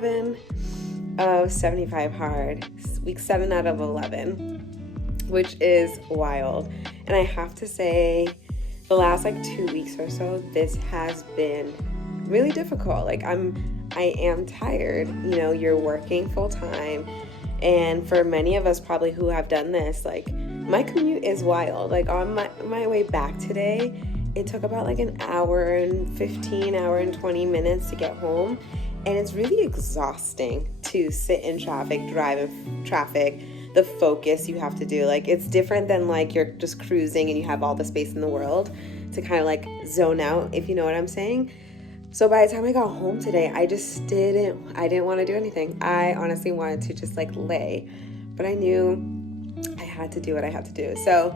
7 of 75 hard, week 7 out of 11, which is wild. And I have to say, the last like 2 weeks or so, this has been really difficult. Like I am tired. You know, you're working full time, and for many of us probably who have done this, like my commute is wild. Like on my way back today, it took about like an hour and 15, hour and 20 minutes to get home. And it's really exhausting to sit in traffic, drive in traffic, the focus you have to do. Like it's different than like you're just cruising and you have all the space in the world to kind of like zone out, if you know what I'm saying. So by the time I got home today, I didn't want to do anything. I honestly wanted to just like lay, but I knew I had to do what I had to do. So,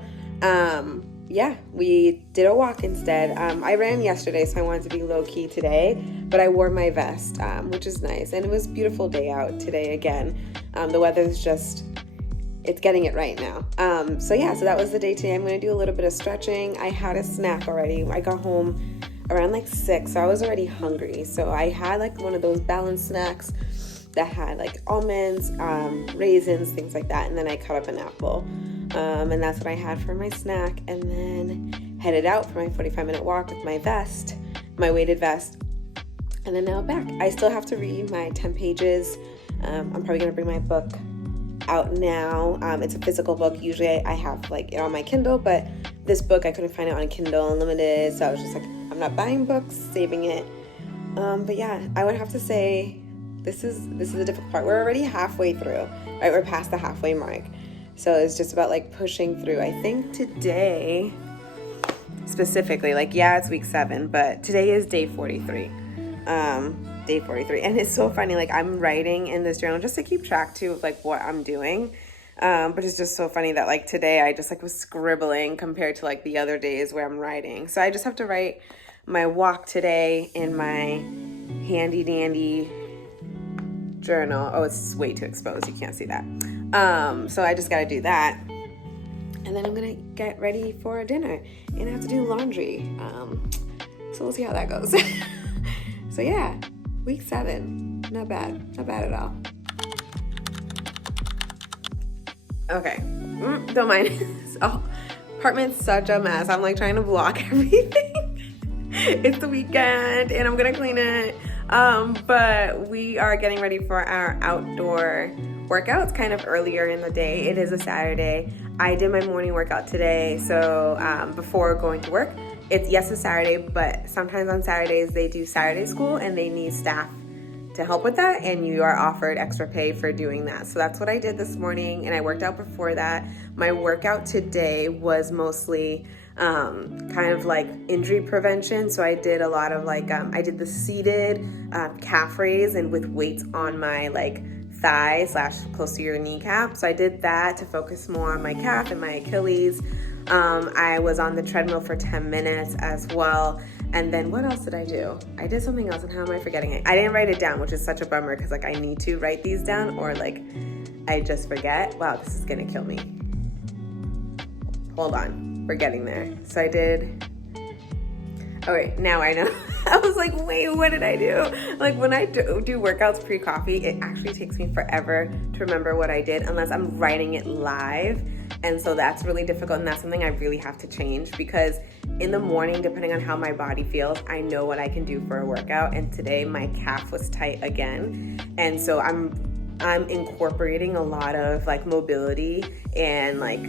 yeah, we did a walk instead. I ran yesterday, so I wanted to be low-key today, but I wore my vest, which is nice. And it was a beautiful day out today again. The weather's just, it's getting it right now. So that was the day today. I'm going to do a little bit of stretching. I had a snack already. I got home around like 6, so I was already hungry. So I had like one of those balanced snacks that had like almonds, raisins, things like that. And then I cut up an apple. And that's what I had for my snack, and then headed out for my 45-minute walk with my vest, my weighted vest, and then now back. I still have to read my 10 pages. I'm probably going to bring my book out now. It's a physical book. Usually I have like it on my Kindle, but this book I couldn't find it on Kindle Unlimited, so I was just like, I'm not buying books, saving it. But yeah, I would have to say this is a difficult part. We're already halfway through, right? We're past the halfway mark. So it's just about like pushing through. I think today, specifically, like, yeah, it's week 7, but today is day 43. Day 43. And it's so funny, like I'm writing in this journal just to keep track too of like what I'm doing. But it's just so funny that like today I just like was scribbling compared to like the other days where I'm writing. So I just have to write my walk today in my handy dandy journal. Oh, it's way too exposed. You can't see that. So I just got to do that. And then I'm going to get ready for dinner, and I have to do laundry. So we'll see how that goes. So yeah, week 7, not bad at all. Okay. Don't mind. Oh, apartment's such a mess. I'm like trying to block everything. It's the weekend and I'm going to clean it. But we are getting ready for our outdoor workouts kind of earlier in the day. It is a Saturday. I did my morning workout today, so before going to work. It's a Saturday, but sometimes on Saturdays they do Saturday school and they need staff to help with that, and you are offered extra pay for doing that. So that's what I did this morning, and I worked out before that. My workout today was mostly kind of like injury prevention. So I did a lot of like, I did the seated calf raise and with weights on my like thigh / close to your kneecap. So I did that to focus more on my calf and my Achilles. I was on the treadmill for 10 minutes as well. And then what else did I do? I did something else, and how am I forgetting it? I didn't write it down, which is such a bummer because like I need to write these down or like I just forget. Wow, this is gonna kill me. Hold on, we're getting there. So I did, oh wait, now I know. I was like, wait, what did I do? Like when I do workouts pre-coffee, it actually takes me forever to remember what I did unless I'm writing it live. And so that's really difficult, and that's something I really have to change because in the morning, depending on how my body feels, I know what I can do for a workout. And today my calf was tight again. And so I'm incorporating a lot of like mobility and like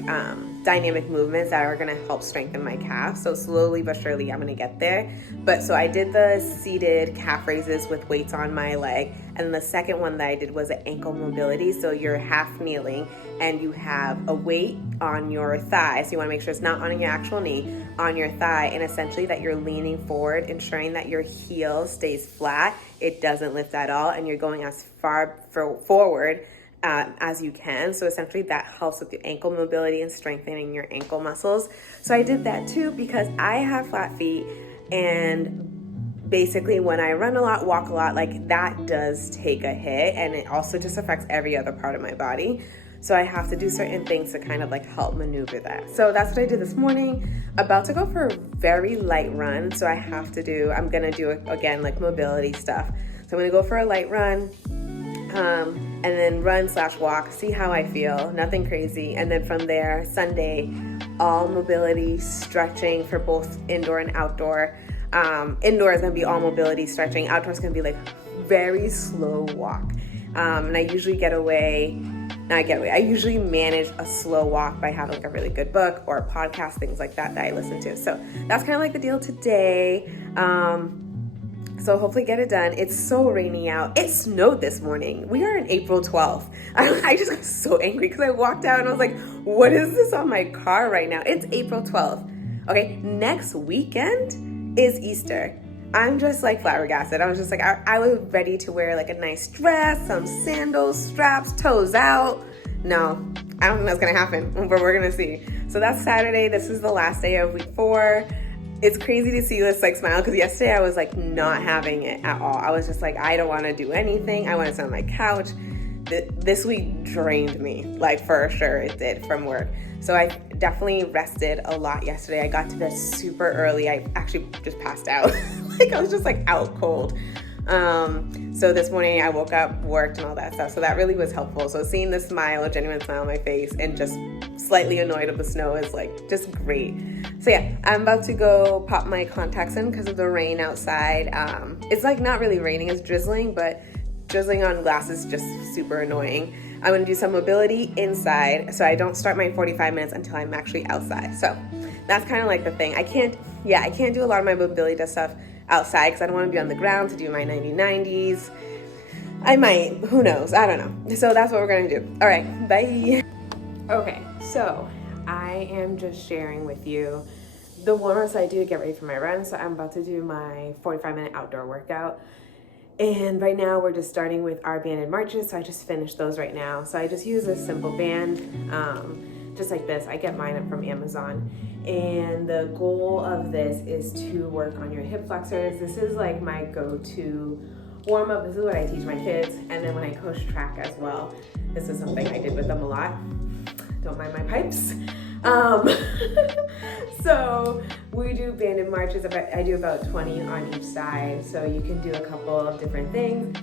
dynamic movements that are going to help strengthen my calf. So slowly but surely I'm going to get there. But so I did the seated calf raises with weights on my leg. And the second one that I did was an ankle mobility. So you're half kneeling and you have a weight on your thigh. So you want to make sure it's not on your actual knee, on your thigh. And essentially that you're leaning forward, ensuring that your heel stays flat. It doesn't lift at all. And you're going as far forward as you can. So essentially that helps with your ankle mobility and strengthening your ankle muscles. So I did that too because I have flat feet, and basically when I run a lot, walk a lot, like that does take a hit, and it also just affects every other part of my body. So I have to do certain things to kind of like help maneuver that. So that's what I did this morning. About to go for a very light run. So I'm gonna do again like mobility stuff. So I'm gonna go for a light run. and then run/walk, see how I feel, nothing crazy. And then from there, Sunday, all mobility stretching for both indoor and outdoor. Indoor is gonna be all mobility stretching, outdoor is gonna be like very slow walk. And I usually I usually manage a slow walk by having like a really good book or a podcast, things like that I listen to. So that's kind of like the deal today. So hopefully get it done. It's so rainy out. It snowed this morning. We are on April 12th. I just got so angry because I walked out and I was like, what is this on my car right now? It's April 12th. Okay, next weekend is Easter. I'm just like flabbergasted. I was just like, I was ready to wear like a nice dress, some sandals, straps, toes out. No, I don't think that's gonna happen, but we're gonna see. So that's Saturday. This is the last day of week 4. It's crazy to see this like smile because yesterday I was like not having it at all. I was just like, I don't want to do anything. I want to sit on my couch. This week drained me, like for sure it did from work. So I definitely rested a lot yesterday. I got to bed super early. I actually just passed out. Like I was just like out cold. So this morning I woke up, worked and all that stuff. So that really was helpful. So seeing the smile, a genuine smile on my face and just slightly annoyed of the snow is like just great. So yeah, I'm about to go pop my contacts in because of the rain outside. It's like not really raining, it's drizzling, but drizzling on glass is just super annoying. I'm gonna do some mobility inside so I don't start my 45 minutes until I'm actually outside. So that's kind of like the thing. I can't do a lot of my mobility stuff outside because I don't want to be on the ground to do my 90s. I might, who knows, I don't know. So that's what we're gonna do. All right, bye. Okay, so I am just sharing with you the warm-ups I do to get ready for my run. So I'm about to do my 45-minute outdoor workout. And right now we're just starting with our banded marches. So I just finished those right now. So I just use a simple band, just like this. I get mine up from Amazon. And the goal of this is to work on your hip flexors. This is like my go-to warm-up. This is what I teach my kids. And then when I coach track as well, this is something I did with them a lot. Don't mind my pipes. So we do banded marches. I do about 20 on each side. So you can do a couple of different things.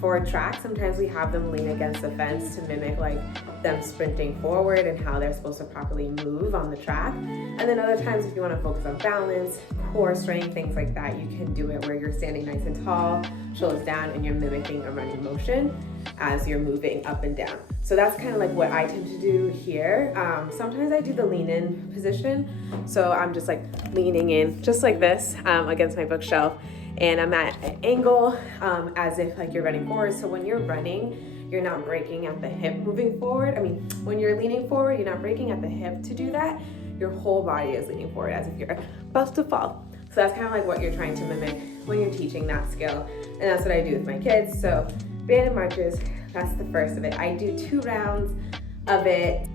For a track, sometimes we have them lean against the fence to mimic like them sprinting forward and how they're supposed to properly move on the track. And then other times if you want to focus on balance, core strength, things like that, you can do it where you're standing nice and tall, shoulders down, and you're mimicking a running motion as you're moving up and down. So that's kind of like what I tend to do here. Sometimes I do the lean in position. So I'm just like leaning in just like this against my bookshelf. And I'm at an angle as if like you're running forward. So when you're running, you're not breaking at the hip moving forward. I mean, when you're leaning forward, you're not breaking at the hip to do that. Your whole body is leaning forward as if you're about to fall. So that's kind of like what you're trying to mimic when you're teaching that skill. And that's what I do with my kids. So banded marches, that's the first of it. I do 2 rounds of it,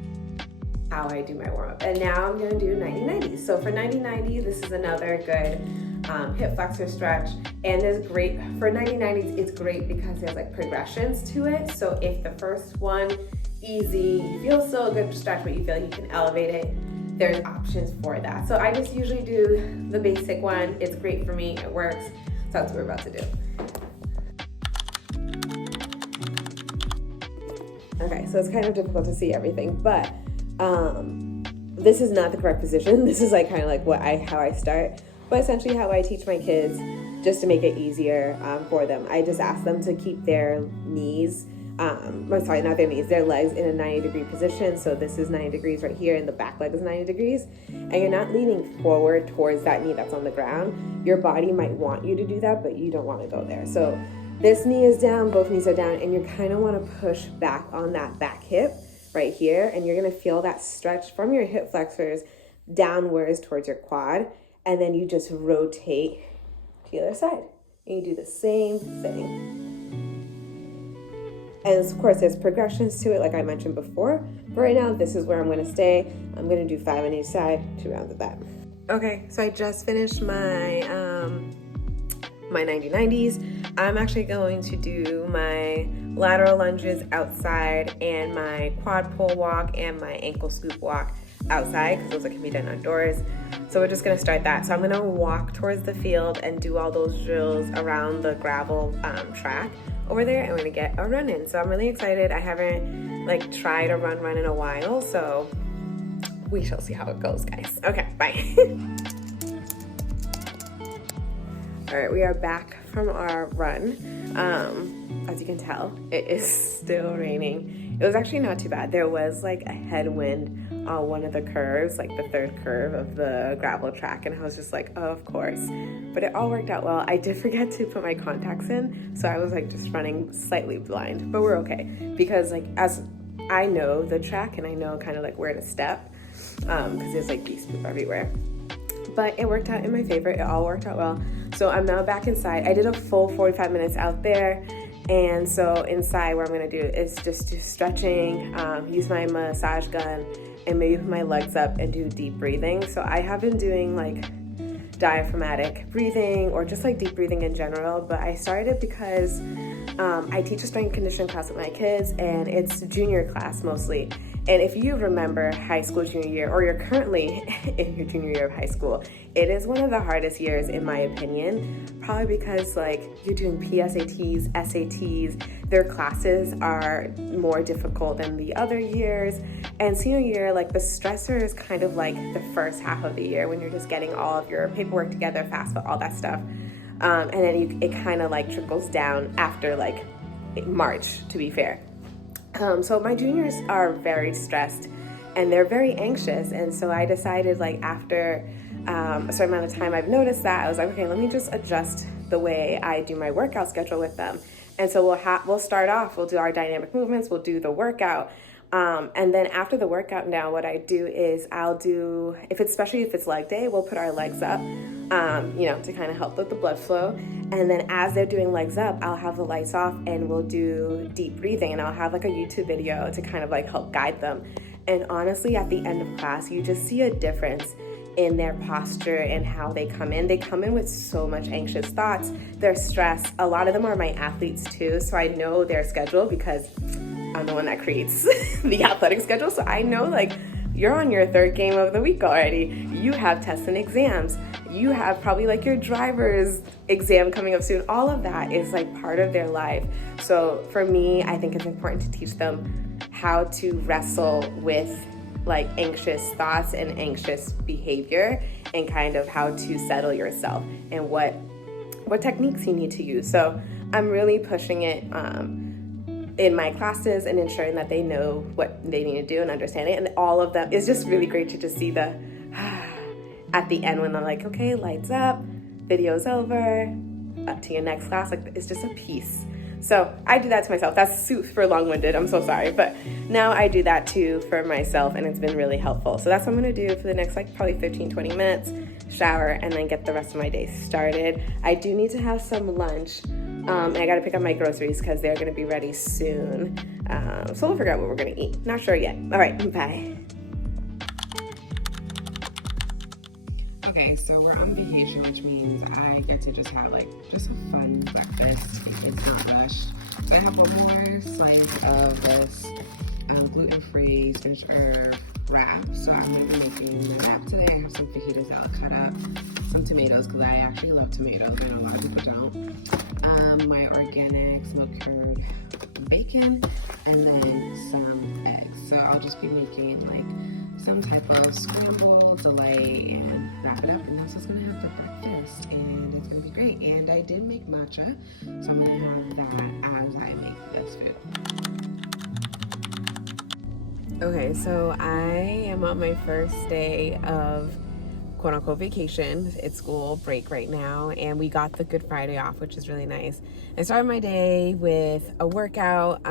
how I do my warm up. And now I'm gonna do 90-90. So for 90-90, this is another good hip flexor stretch, and there's great for 90-90s. It's great because there's like progressions to it. So if the first one easy, you feel still a good stretch, but you feel like you can elevate it, there's options for that. So I just usually do the basic one. It's great for me, it works. So that's what we're about to do. Okay, so it's kind of difficult to see everything, but this is not the correct position. This is like kind of like how I start. But essentially how I teach my kids, just to make it easier for them. I just ask them to keep their knees, their legs in a 90-degree position. So this is 90 degrees right here, and the back leg is 90 degrees. And you're not leaning forward towards that knee that's on the ground. Your body might want you to do that, but you don't want to go there. So this knee is down, both knees are down, and you kind of want to push back on that back hip right here. And you're going to feel that stretch from your hip flexors downwards towards your quad. And then you just rotate to the other side. And you do the same thing. And of course, there's progressions to it, like I mentioned before. But right now, this is where I'm gonna stay. I'm gonna do 5 on each side, 2 rounds of that. Okay, so I just finished my 90-90s. I'm actually going to do my lateral lunges outside and my quad pull walk and my ankle scoop walk outside, because those can be done outdoors. So we're just gonna start that. So I'm gonna walk towards the field and do all those drills around the gravel track over there and we're gonna get a run in. So I'm really excited. I haven't like tried a run in a while, so we shall see how it goes, guys. Okay, bye. All right, we are back from our run. As you can tell, it is still raining. It was actually not too bad. There was like a headwind on one of the curves, like the third curve of the gravel track, and I was just like, oh, of course. But it all worked out well. I did forget to put my contacts in, so I was like just running slightly blind, but we're okay because like as I know the track and I know kind of like where to step, because there's like beast poop everywhere. But it worked out in my favor. It all worked out well. So I'm now back inside. I did a full 45 minutes out there. And so inside what I'm gonna do is just do stretching, use my massage gun, and maybe put my legs up and do deep breathing. So I have been doing like diaphragmatic breathing or just like deep breathing in general, but I started because I teach a strength conditioning class with my kids, and it's junior class mostly. And if you remember high school junior year, or you're currently in your junior year of high school, it is one of the hardest years in my opinion, probably because like you're doing PSATs, SATs, their classes are more difficult than the other years. And senior year, like the stressor is kind of like the first half of the year when you're just getting all of your paperwork together, FAFSA, all that stuff. And then it kind of like trickles down after like March, to be fair. So my juniors are very stressed and they're very anxious. And so I decided like after a certain amount of time, I've noticed that I was like, okay, let me just adjust the way I do my workout schedule with them. And so we'll start off, we'll do our dynamic movements, we'll do the workout. And then after the workout now, what I do is I'll do, especially if it's leg day, we'll put our legs up, to kind of help with the blood flow. And then as they're doing legs up, I'll have the lights off and we'll do deep breathing, and I'll have like a YouTube video to kind of like help guide them. And honestly, at the end of class, you just see a difference in their posture and how they come in. They come in with so much anxious thoughts. They're stressed. A lot of them are my athletes too, so I know their schedule because I'm the one that creates the athletic schedule. So I know like you're on your third game of the week already. You have tests and exams. You have probably like your driver's exam coming up soon. All of that is like part of their life. So for me, I think it's important to teach them how to wrestle with like anxious thoughts and anxious behavior, and kind of how to settle yourself and what techniques you need to use. So I'm really pushing it in my classes and ensuring that they know what they need to do and understand it. And all of them, it's just really great to just see the at the end when I'm like, okay, lights up, video's over, up to your next class. Like, it's just a piece. So I do that to myself. That's super long-winded, I'm so sorry. But now I do that too for myself, and it's been really helpful. So that's what I'm gonna do for the next like probably 15-20 minutes, shower, and then get the rest of my day started. I do need to have some lunch. And I gotta pick up my groceries because they're gonna be ready soon. So we'll figure out what we're gonna eat. Not sure yet. All right, bye. Okay, so we're on vacation, which means I get to just have like just a fun breakfast. It's not rushed. So I have one more slice of this gluten-free spinach herb wrap. So I'm going to be making the wrap today. I have some fajitas that I'll cut up, some tomatoes because I actually love tomatoes. I know a lot of people don't. My organic smoked curd bacon, and then some eggs. So I'll just be making like some type of scramble, delight, and wrap it up. And that's what's gonna have for breakfast, and it's gonna be great. And I did make matcha, so I'm gonna have that as I make this food. Okay, so I am on my first day of quote-unquote vacation. It's school break right now, and we got the Good Friday off, which is really nice. I started my day with a workout,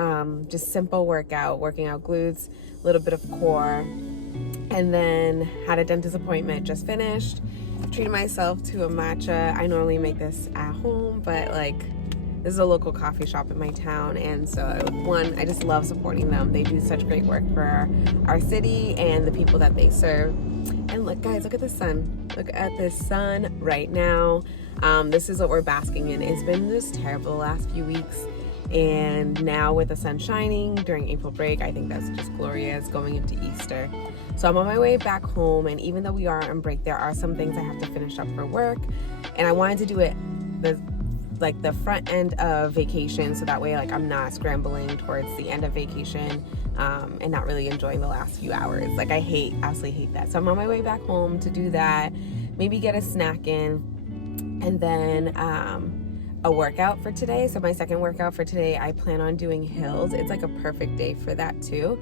just simple workout, working out glutes, a little bit of core, and then had a dentist appointment, just finished. Treated myself to a matcha. I normally make this at home, but like this is a local coffee shop in my town, and so one, I just love supporting them. They do such great work for our city and the people that they serve. And look, guys, look at the sun. Look at this sun right now. This is what we're basking in. It's been just terrible the last few weeks, and now with the sun shining during April break, I think that's just glorious going into Easter. So I'm on my way back home, and even though we are on break, there are some things I have to finish up for work, and I wanted to do it like the front end of vacation, so that way like I'm not scrambling towards the end of vacation and not really enjoying the last few hours. Like I absolutely hate that. So I'm on my way back home to do that, maybe get a snack in, and then a workout for today. So my second workout for today, I plan on doing hills. It's like a perfect day for that too.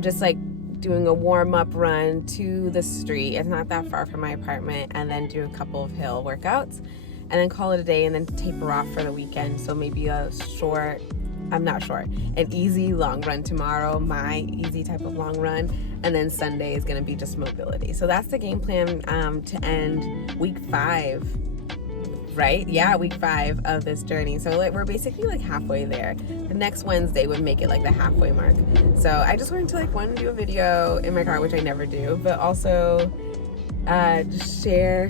Just like doing a warm-up run to the street. It's not that far from my apartment, and then do a couple of hill workouts and then call it a day, and then taper off for the weekend. So maybe an easy long run tomorrow, my easy type of long run, and then Sunday is going to be just mobility. So that's the game plan to end week 5, right? Yeah, week 5 of this journey. So like we're basically like halfway there. The next Wednesday would make it like the halfway mark. So I just wanted to like do a video in my car, which I never do, but also just share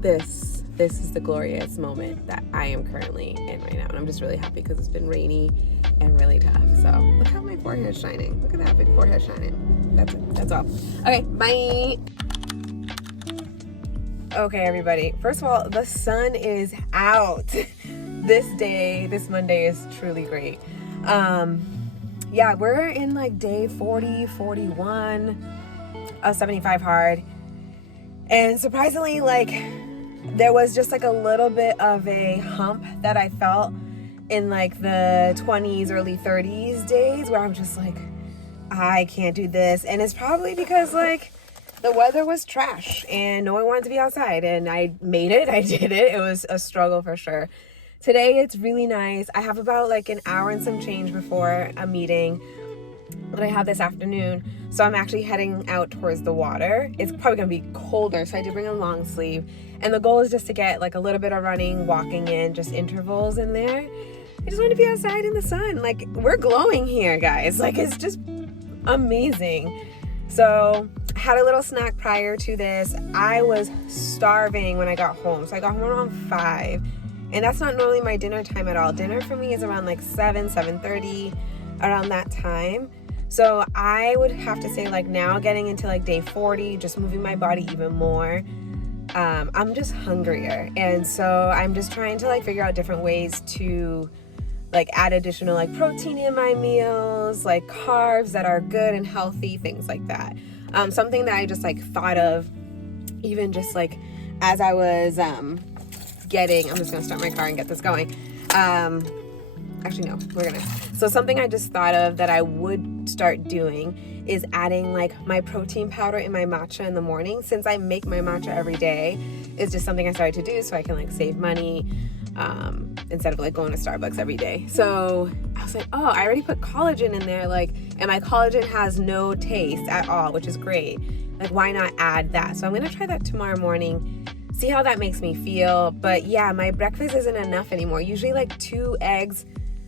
this. This is the glorious moment that I am currently in right now. And I'm just really happy because it's been rainy and really tough. So look how my forehead is shining. Look at that big forehead shining. That's it. That's all. Okay, bye. Okay, everybody. First of all, the sun is out. This Monday is truly great. Yeah, we're in like day 40, 41 of 75 hard. And surprisingly, like there was just like a little bit of a hump that I felt in like the 20s, early 30s days where I'm just like, I can't do this. And it's probably because like the weather was trash and no one wanted to be outside, and I made it. I did it. It was a struggle for sure. Today it's really nice. I have about like an hour and some change before a meeting that I have this afternoon. So I'm actually heading out towards the water. It's probably gonna be colder, so I did bring a long sleeve. And the goal is just to get like a little bit of running, walking in, just intervals in there. I just want to be outside in the sun. Like we're glowing here, guys. Like it's just amazing. So I had a little snack prior to this. I was starving when I got home. So I got home around 5. And that's not normally my dinner time at all. Dinner for me is around like 7:30, around that time. So I would have to say like now getting into like day 40, just moving my body even more. I'm just hungrier. And so I'm just trying to like figure out different ways to like add additional like protein in my meals, like carbs that are good and healthy, things like that. Something that I just like thought of even just like as I was I'm just gonna start my car and get this going. Actually no, so something I just thought of that I would start doing is adding like my protein powder in my matcha in the morning. Since I make my matcha every day, it's just something I started to do so I can like save money instead of like going to Starbucks every day. So I was like, oh, I already put collagen in there, like, and my collagen has no taste at all, which is great. Like, why not add that? So I'm gonna try that tomorrow morning, see how that makes me feel. But yeah, my breakfast isn't enough anymore. Usually like 2 eggs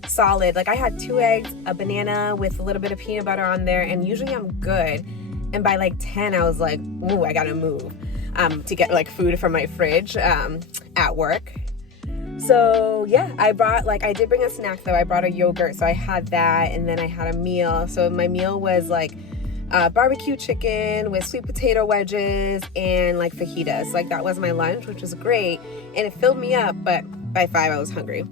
solid. Like I had 2 eggs, a banana with a little bit of peanut butter on there, and usually I'm good. And by like 10, I was like, ooh, I gotta move to get like food from my fridge at work. So yeah, I did bring a snack though. I brought a yogurt, so I had that, and then I had a meal. So my meal was like barbecue chicken with sweet potato wedges and like fajitas. Like that was my lunch, which was great, and it filled me up. But by 5, I was hungry.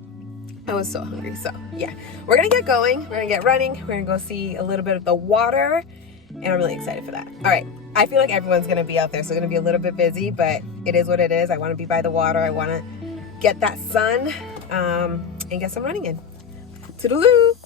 I was so hungry. So yeah, we're gonna get going. We're gonna get running. We're gonna go see a little bit of the water, and I'm really excited for that. All right, I feel like everyone's gonna be out there, so it's gonna be a little bit busy, but it is what it is. I want to be by the water. I want to get that sun and get some running in. Toodaloo.